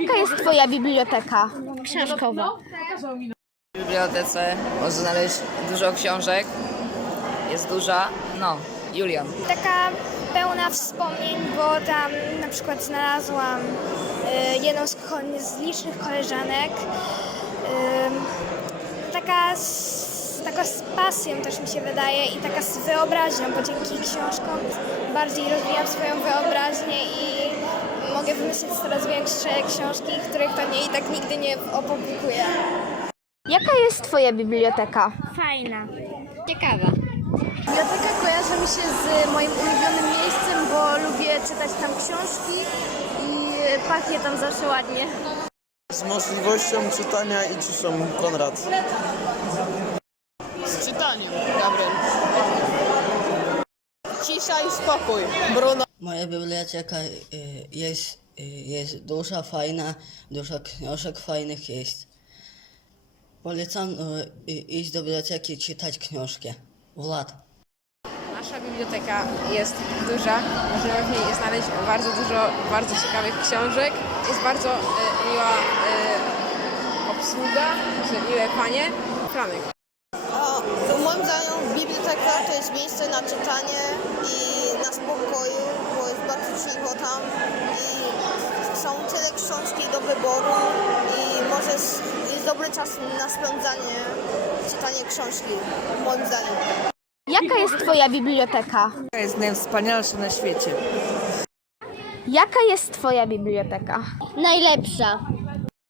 Jaka jest twoja biblioteka? Książkowa. W bibliotece można znaleźć dużo książek. Jest duża. No, Julian. Taka pełna wspomnień, bo tam na przykład znalazłam y, jedną z, ko- z licznych koleżanek. Ym, taka, z, taka z pasją też mi się wydaje i taka z wyobraźnią, bo dzięki książkom bardziej rozwijam swoją wyobraźnię i mogę wymyślić coraz większe książki, których pewnie i tak nigdy nie opublikuję. Jaka jest twoja biblioteka? Fajna. Ciekawa. Biblioteka kojarzy mi się z moim ulubionym miejscem, bo lubię czytać tam książki i pachnie tam zawsze ładnie. Z możliwością czytania i ciszą Konrad. Z czytaniem, Gabriel. Cisza i spokój, Bruno. Moja biblioteka y, jest, y, jest duża, fajna, dużo książek fajnych jest. Polecam y, iść do biblioteki czytać książki. Vlad. Nasza biblioteka jest duża, możemy w niej znaleźć bardzo dużo bardzo ciekawych książek. Jest bardzo miła obsługa, miłe panie. Franek. Moim zdaniem biblioteka to jest miejsce na czytanie i na spokoju, bo jest bardzo cicho tam i są tyle książki do wyboru i może jest dobry czas na spędzanie, czytanie książki, moim zdaniem. Jaka jest twoja biblioteka? Jest najwspanialszy na świecie. Jaka jest twoja biblioteka? Najlepsza.